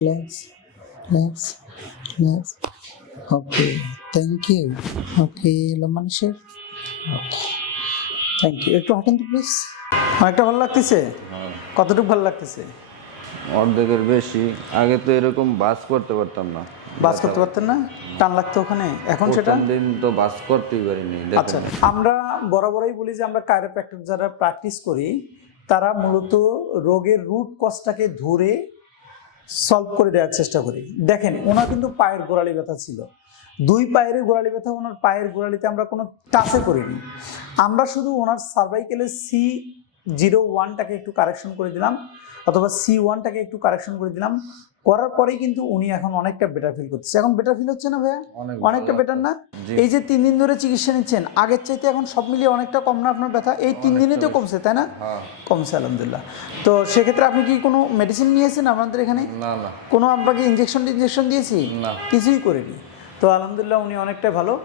Relax, relax, relax. Okay, thank you. Okay, Lamanisher. Okay, thank you. একটু হাঁটেন তো please. অনেকটা ভালো লাগতেছে? কতটুকু ভালো লাগতেছে? অর্ধেকের বেশি। আগে তো এরকম বাস করতে পারতাম না। বাস করতে পারতেন না? টান লাগতো ওখানে? এখন সেটা? প্রথম দিন তো বাস করতেই পারিনি। আচ্ছা, আমরা বরাবরই বলি যে আমরা কাইরোপ্র্যাক্টর যারা প্র্যাকটিস করি তারা মূলত রোগের রুট কজটাকে ধরে সলভ করে দেওয়ার চেষ্টা করি। দেখেন, ওনার কিন্তু পায়ের গোড়ালি ব্যথা ছিল, দুই পায়ের গোড়ালি ব্যথা। ওনার পায়ের গোড়ালিতে আমরা কোনো টাচে করিনি, আমরা শুধু ওনার সার্ভাইকেলের C01টাকে একটু কারেকশন করে দিলাম, অথবা C1টাকে একটু কারেকশন করে দিলাম। করার পরেই কিন্তু উনি এখন অনেকটা বেটার ফিল করতেছে। এখন বেটার ফিল হচ্ছে না ভাইয়া? অনেকটা বেটার না? এই যে 3 দিন ধরে চিকিৎসা নিচ্ছেন, আগের চাইতে এখন সব মিলিয়ে অনেকটা কম না আপনার ব্যথা? এই 3 দিনে তো কমছে, তাই না? কমছে আলহামদুলিল্লাহ। তো সেক্ষেত্রে আপনি কি কোনো মেডিসিন নিয়েছেন আপনাদের এখানে? না না, কোনো আপনাকে ইঞ্জেকশন দিয়েছি? না, কিছুই করিনি। তো আলহামদুলিল্লাহ উনি অনেকটা ভালো।